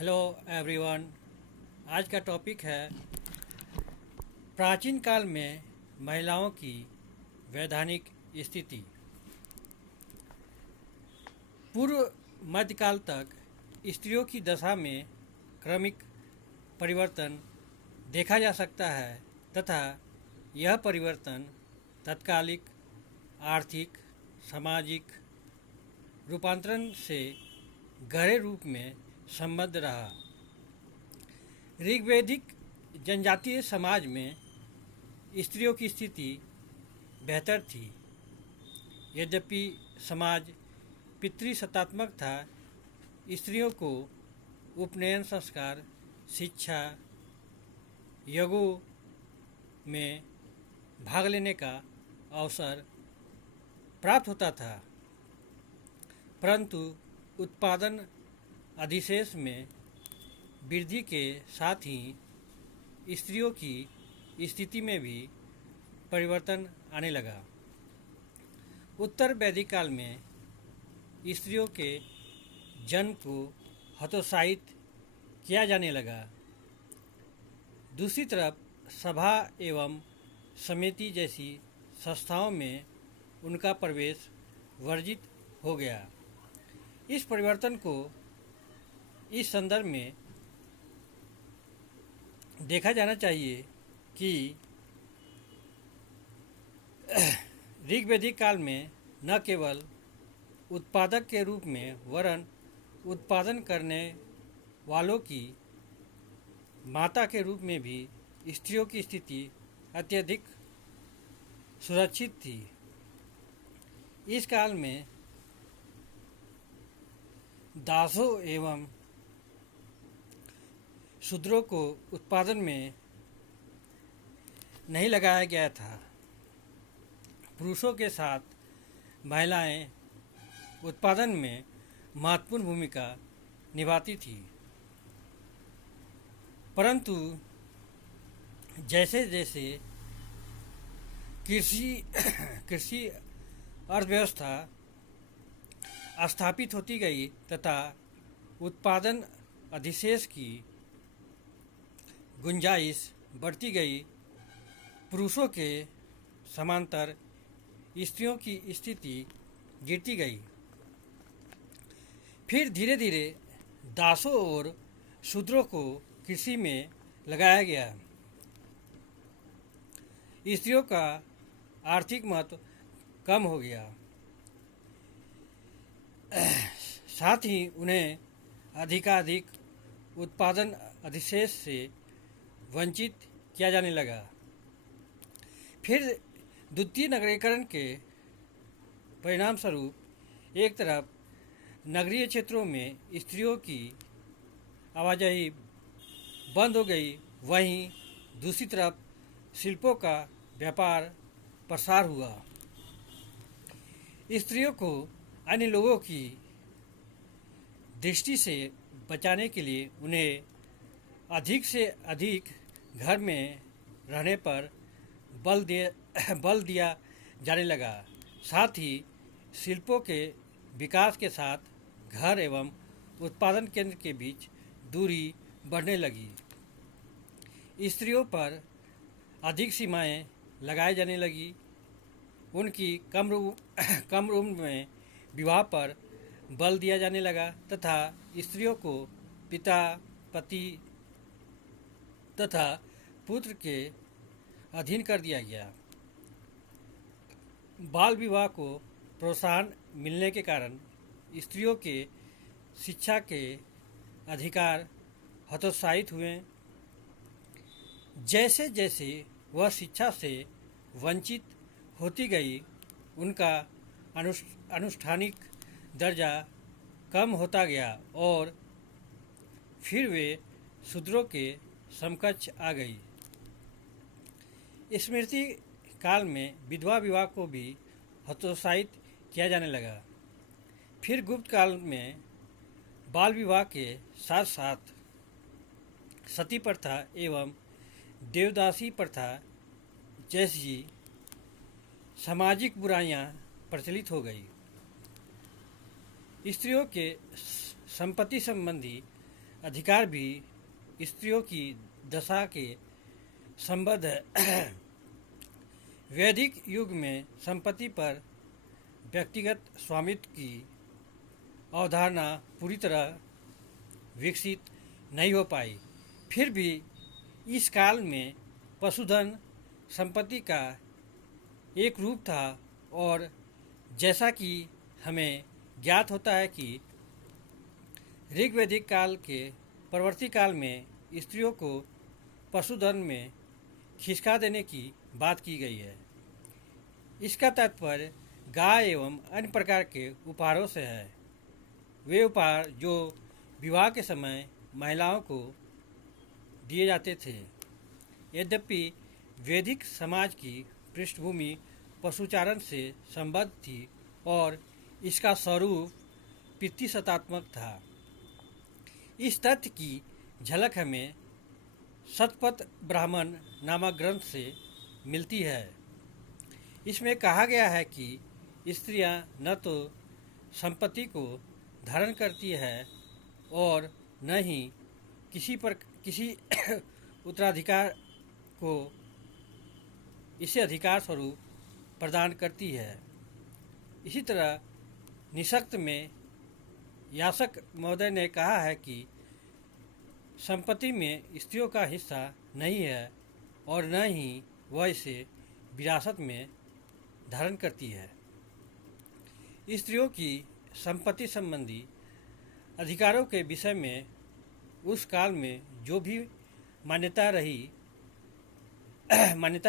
Hello everyone. आज का topic है प्राचीन काल में महिलाओं की वैधानिक स्थिति। पूर्व मध्यकाल तक स्त्रियों की दशा में क्रमिक परिवर्तन देखा जा सकता है तथा यह परिवर्तन तत्कालिक आर्थिक सामाजिक रूपांतरण से गहरे रूप में संबद्ध रहा। ऋग्वैदिक जनजातीय समाज में स्त्रियों की स्थिति बेहतर थी। यद्यपि समाज पितृसत्तात्मक था, स्त्रियों को उपनयन संस्कार, शिक्षा, यज्ञों में भाग लेने का अवसर प्राप्त होता था, परंतु उत्पादन अधिशेष में वृद्धि के साथ ही स्त्रियों की स्थिति में भी परिवर्तन आने लगा। उत्तर वैदिक काल में स्त्रियों के जन्म को हतोत्साहित किया जाने लगा। दूसरी तरफ सभा एवं समिति जैसी संस्थाओं में उनका प्रवेश वर्जित हो गया। इस परिवर्तन को इस संदर्भ में देखा जाना चाहिए कि ऋग्वैदिक काल में न केवल उत्पादक के रूप में वरन उत्पादन करने वालों की माता के रूप में भी स्त्रियों की स्थिति अत्यधिक सुरक्षित थी। इस काल में दासों एवं शूद्रों को उत्पादन में नहीं लगाया गया था। पुरुषों के साथ महिलाएं उत्पादन में महत्वपूर्ण भूमिका निभाती थी, परंतु जैसे जैसे कृषि अर्थव्यवस्था स्थापित होती गई तथा उत्पादन अधिशेष की गुंजाइश बढ़ती गई, पुरुषों के समांतर स्त्रियों की स्थिति गिरती गई। फिर धीरे धीरे दासों और शूद्रों को कृषि में लगाया गया। स्त्रियों का आर्थिक महत्व कम हो गया, साथ ही उन्हें अधिकाधिक उत्पादन अधिशेष से वंचित किया जाने लगा। फिर द्वितीय नगरीकरण के परिणाम स्वरूप एक तरफ नगरीय क्षेत्रों में स्त्रियों की आवाजाही बंद हो गई, वहीं दूसरी तरफ शिल्पों का व्यापार प्रसार हुआ। स्त्रियों को अन्य लोगों की दृष्टि से बचाने के लिए उन्हें अधिक से अधिक घर में रहने पर बल दिया जाने लगा। साथ ही शिल्पों के विकास के साथ घर एवं उत्पादन केंद्र के बीच दूरी बढ़ने लगी। स्त्रियों पर अधिक सीमाएं लगाई जाने लगी। उनकी कम उम्र में विवाह पर बल दिया जाने लगा तथा स्त्रियों को पिता, पति तथा पुत्र के अधीन कर दिया गया। बाल विवाह को प्रोत्साहन मिलने के कारण स्त्रियों के शिक्षा के अधिकार हतोत्साहित हुए। जैसे जैसे वह शिक्षा से वंचित होती गई, उनका अनुष्ठानिक दर्जा कम होता गया और फिर वे शूद्रों के समकक्ष आ गई। स्मृति काल में विधवा विवाह को भी हतोत्साहित किया जाने लगा। फिर गुप्त काल में बाल विवाह के साथ साथ सती प्रथा एवं देवदासी प्रथा जैसी सामाजिक बुराइयां प्रचलित हो गई। स्त्रियों के संपत्ति संबंधी अधिकार भी स्त्रियों की दशा के संबद्ध है। वैदिक युग में संपत्ति पर व्यक्तिगत स्वामित्व की अवधारणा पूरी तरह विकसित नहीं हो पाई। फिर भी इस काल में पशुधन संपत्ति का एक रूप था और जैसा कि हमें ज्ञात होता है कि ऋग्वैदिक काल के परवर्ती काल में स्त्रियों को पशुधन में खिसका देने की बात की गई है। इसका तात्पर्य गाय एवं अन्य प्रकार के उपहारों से है। वे उपहार जो विवाह के समय महिलाओं को दिए जाते थे। यद्यपि वैदिक समाज की पृष्ठभूमि पशुचारण से संबद्ध थी और इसका स्वरूप पितृसत्तात्मक था। इस तथ्य की झलक हमें शतपथ ब्राह्मण नामक ग्रंथ से मिलती है। इसमें कहा गया है कि स्त्रियां न तो संपत्ति को धारण करती है और न ही किसी उत्तराधिकार को इसे अधिकार स्वरूप प्रदान करती है। इसी तरह निषक्त में यास्क महोदय ने कहा है कि संपत्ति में स्त्रियों का हिस्सा नहीं है और न ही वह इसे विरासत में धारण करती है। स्त्रियों की संपत्ति संबंधी अधिकारों के विषय में उस काल में जो भी मान्यता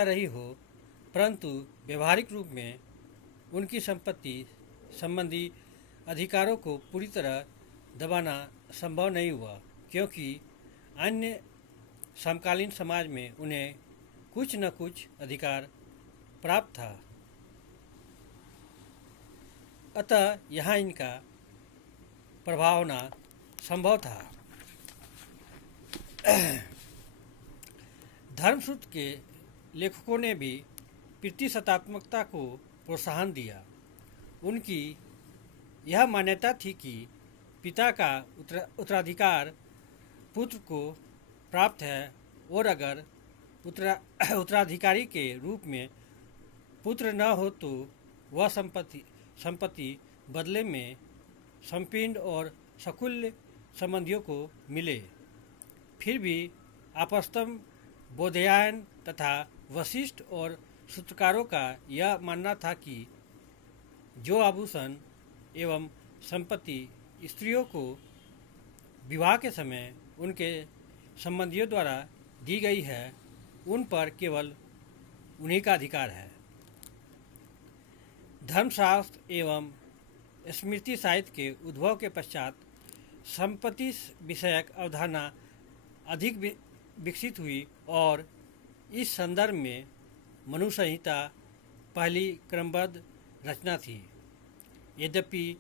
रही हो, परंतु व्यवहारिक रूप में उनकी संपत्ति संबंधी अधिकारों को पूरी तरह दबाना संभव नहीं हुआ, क्योंकि अन्य समकालीन समाज में उन्हें कुछ न कुछ अधिकार प्राप्त था। अतः यहाँ इनका प्रभाव होना संभव था। धर्मसूत्र के लेखकों ने भी पितृसत्तात्मकता को प्रोत्साहन दिया। उनकी यह मान्यता थी कि पिता का उत्तराधिकार पुत्र को प्राप्त है और अगर उत्तराधिकारी के रूप में पुत्र न हो तो वह संपत्ति बदले में संपिंड और सकुल्य संबंधियों को मिले। फिर भी आपस्तम्ब, बोधायन तथा वशिष्ठ और सूत्रकारों का यह मानना था कि जो आभूषण एवं संपत्ति स्त्रियों को विवाह के समय उनके संबंधियों द्वारा दी गई है, उन पर केवल उन्हीं का अधिकार है। धर्मशास्त्र एवं स्मृति साहित्य के उद्भव के पश्चात संपत्ति विषयक अवधारणा अधिक विकसित हुई और इस संदर्भ में मनु संहिता पहली क्रमबद्ध रचना थी। यद्यपि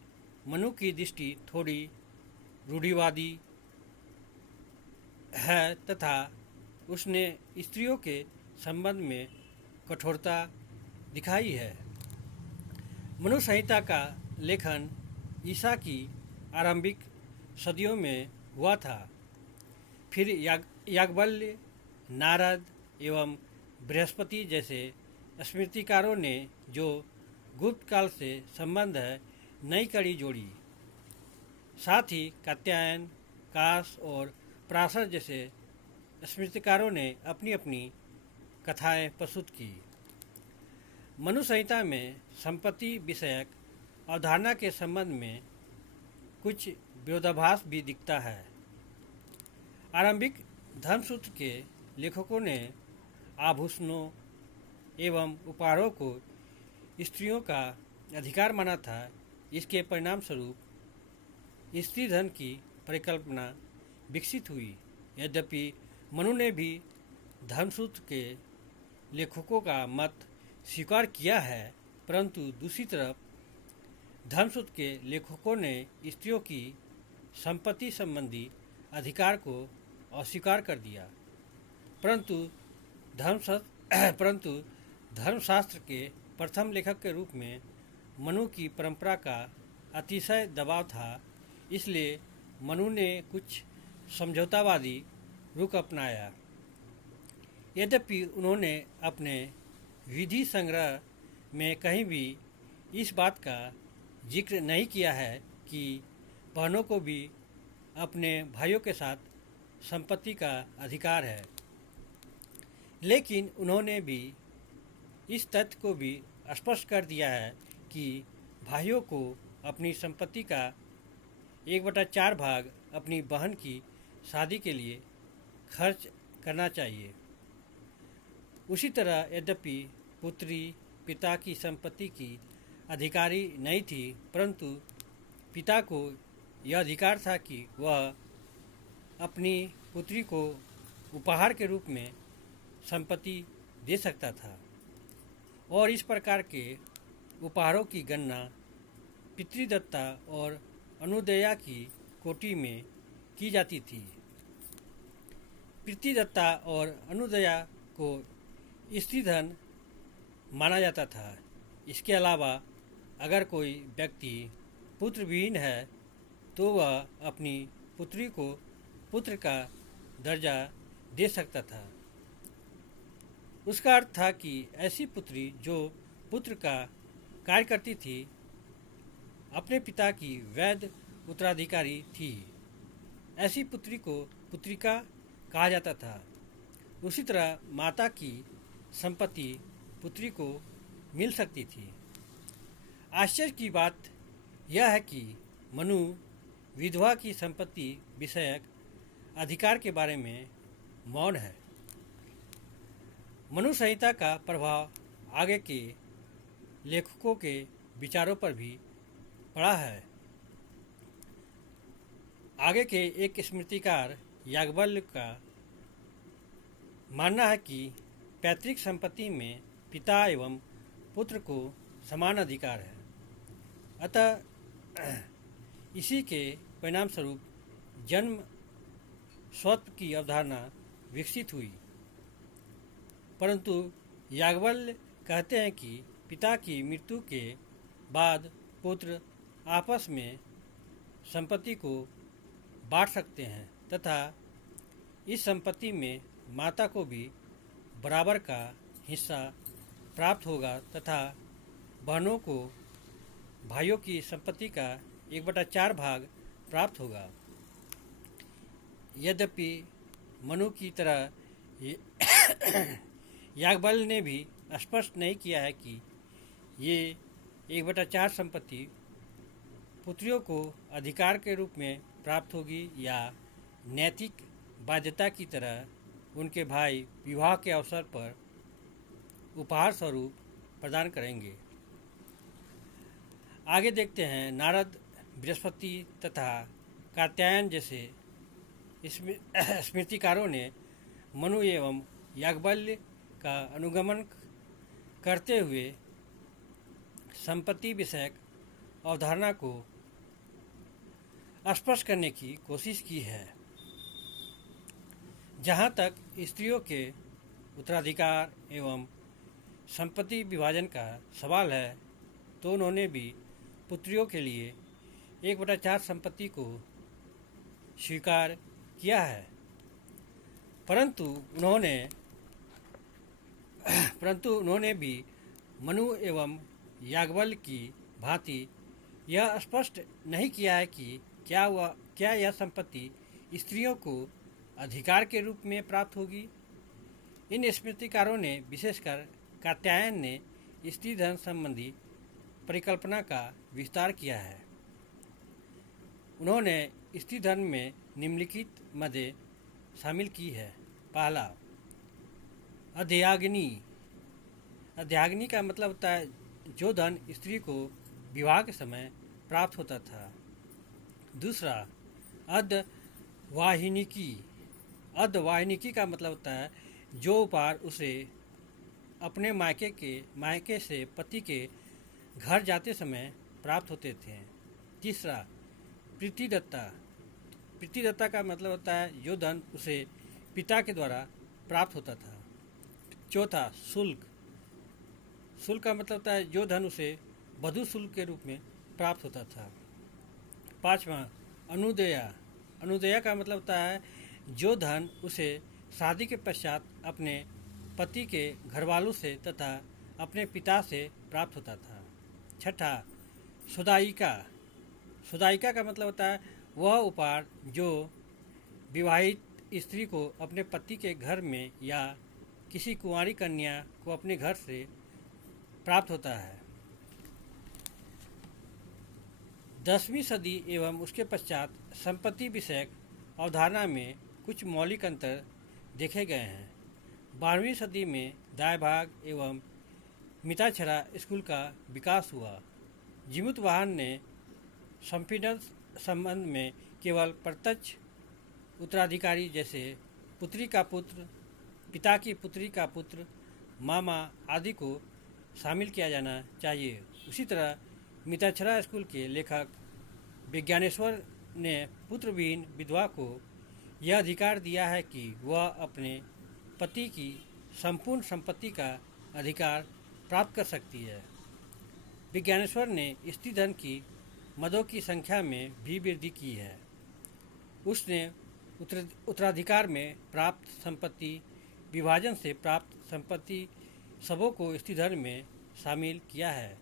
मनु की दृष्टि थोड़ी रूढ़िवादी है तथा उसने स्त्रियों के संबंध में कठोरता दिखाई है। मनु संहिता का लेखन ईसा की आरंभिक सदियों में हुआ था। फिर याज्ञवल्क्य, नारद एवं बृहस्पति जैसे स्मृतिकारों ने जो गुप्त काल से संबंध है नई कड़ी जोड़ी। साथ ही कात्यायन, काश और पराशर जैसे स्मृतिकारों ने अपनी अपनी कथाएं प्रस्तुत की। मनु संहिता में संपत्ति विषयक अवधारणा के संबंध में कुछ विरोधाभास भी दिखता है। आरंभिक धर्मसूत्र के लेखकों ने आभूषणों एवं उपहारों को स्त्रियों का अधिकार माना था। इसके परिणाम स्वरूप स्त्री धन की परिकल्पना विकसित हुई। यद्यपि मनु ने भी धर्मसूत्र के लेखकों का मत स्वीकार किया है, परंतु दूसरी तरफ धर्मसूत्र के लेखकों ने स्त्रियों की संपत्ति संबंधी अधिकार को अस्वीकार कर दिया। परंतु धर्मशास्त्र के प्रथम लेखक के रूप में मनु की परंपरा का अतिशय दबाव था, इसलिए मनु ने कुछ समझौतावादी रुख अपनाया। यद्यपि उन्होंने अपने विधि संग्रह में कहीं भी इस बात का जिक्र नहीं किया है कि बहनों को भी अपने भाइयों के साथ संपत्ति का अधिकार है, लेकिन उन्होंने भी इस तथ्य को भी स्पष्ट कर दिया है कि भाइयों को अपनी संपत्ति का 1/4 भाग अपनी बहन की शादी के लिए खर्च करना चाहिए। उसी तरह यद्यपि पुत्री पिता की संपत्ति की अधिकारी नहीं थी, परंतु पिता को यह अधिकार था कि वह अपनी पुत्री को उपहार के रूप में संपत्ति दे सकता था और इस प्रकार के उपहारों की गणना पितृदत्ता और अनुदया की कोटि में की जाती थी। पितृदत्ता और अनुदया को स्त्रीधन माना जाता था। इसके अलावा अगर कोई व्यक्ति पुत्रविहीन है तो वह अपनी पुत्री को पुत्र का दर्जा दे सकता था। उसका अर्थ था कि ऐसी पुत्री जो पुत्र का कार्य करती थी अपने पिता की वैध उत्तराधिकारी थी। ऐसी पुत्री को पुत्रिका कहा जाता था। उसी तरह माता की संपत्ति पुत्री को मिल सकती थी। आश्चर्य की बात यह है कि मनु विधवा की संपत्ति विषयक अधिकार के बारे में मौन है। मनु संहिता का प्रभाव आगे के लेखकों के विचारों पर भी पड़ा है। आगे के एक स्मृतिकार याज्ञवल्क्य का मानना है कि पैतृक संपत्ति में पिता एवं पुत्र को समान अधिकार है। अतः इसी के परिणाम स्वरूप जन्म स्वत्व की अवधारणा विकसित हुई। परंतु याज्ञवल्क्य कहते हैं कि पिता की मृत्यु के बाद पुत्र आपस में संपत्ति को बांट सकते हैं तथा इस संपत्ति में माता को भी बराबर का हिस्सा प्राप्त होगा तथा बहनों को भाइयों की संपत्ति का 1/4 भाग प्राप्त होगा। यद्यपि मनु की तरह याज्ञवल्क्य ने भी स्पष्ट नहीं किया है कि ये 1/4 संपत्ति पुत्रियों को अधिकार के रूप में प्राप्त होगी या नैतिक बाध्यता की तरह उनके भाई विवाह के अवसर पर उपहार स्वरूप प्रदान करेंगे। आगे देखते हैं, नारद, बृहस्पति तथा कात्यायन जैसे स्मृतिकारों ने मनु एवं याज्ञवल्क्य का अनुगमन करते हुए संपत्ति विषयक अवधारणा को स्पष्ट करने की कोशिश की है। जहाँ तक स्त्रियों के उत्तराधिकार एवं संपत्ति विभाजन का सवाल है तो उन्होंने भी पुत्रियों के लिए 1/4 संपत्ति को स्वीकार किया है। परंतु उन्होंने भी मनु एवं याज्ञवल्क्य की भांति यह स्पष्ट नहीं किया है कि क्या यह संपत्ति स्त्रियों को अधिकार के रूप में प्राप्त होगी। इन स्मृतिकारों ने, विशेषकर कात्यायन ने, स्त्रीधन संबंधी परिकल्पना का विस्तार किया है। उन्होंने स्त्रीधन में निम्नलिखित मदें शामिल की है। पहला, अध्याग्नि। अध्याग्नि का मतलब होता है जो धन स्त्री को विवाह के समय प्राप्त होता था। दूसरा, अर्धवाहिनिकी। अर्धवाहिनिकी का मतलब होता है जो उपहार उसे अपने मायके से पति के घर जाते समय प्राप्त होते थे। तीसरा, पितृदत्ता। पितृदत्ता का मतलब होता है जो धन उसे पिता के द्वारा प्राप्त होता था। चौथा, शुल्क। शुल्क का मतलब होता है जो धन उसे वधु शुल्क के रूप में प्राप्त होता था। पांचवा, अनुदया। अनुदया का मतलब होता है जो धन उसे शादी के पश्चात अपने पति के घरवालों से तथा अपने पिता से प्राप्त होता था। छठा, सुदायिका। सुदायिका का मतलब होता है वह उपहार जो विवाहित स्त्री को अपने पति के घर में या किसी कुंवारी कन्या को अपने घर से प्राप्त होता है। 10वीं सदी एवं उसके पश्चात संपत्ति विषयक अवधारणा में कुछ मौलिक अंतर देखे गए हैं। 12वीं सदी में दाय भाग एवं मिताक्षरा स्कूल का विकास हुआ। जीमूतवाहन ने संपीड़न संबंध में केवल प्रत्यक्ष उत्तराधिकारी जैसे पुत्री का पुत्र, पिता की पुत्री का पुत्र, मामा आदि को शामिल किया जाना चाहिए। उसी तरह मिताक्षरा स्कूल के लेखक विज्ञानेश्वर ने पुत्रविहीन विधवा को यह अधिकार दिया है कि वह अपने पति की संपूर्ण संपत्ति का अधिकार प्राप्त कर सकती है। विज्ञानेश्वर ने स्त्री धन की मदों की संख्या में भी वृद्धि की है। उसने उत्तराधिकार में प्राप्त संपत्ति, विभाजन से प्राप्त संपत्ति सबों को स्त्री धन में शामिल किया है।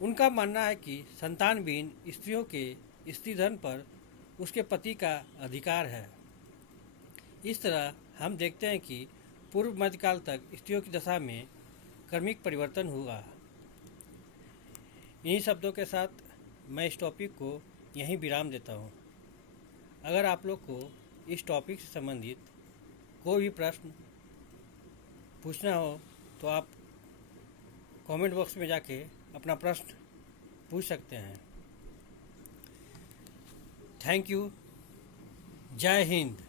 उनका मानना है कि संतानविहीन स्त्रियों के स्त्री धन पर उसके पति का अधिकार है। इस तरह हम देखते हैं कि पूर्व मध्यकाल तक स्त्रियों की दशा में क्रमिक परिवर्तन हुआ। इन्हीं शब्दों के साथ मैं इस टॉपिक को यहीं विराम देता हूँ। अगर आप लोग को इस टॉपिक से संबंधित कोई भी प्रश्न पूछना हो तो आप कमेंट बॉक्स में जाके अपना प्रश्न पूछ सकते हैं। Thank you. जय हिंद।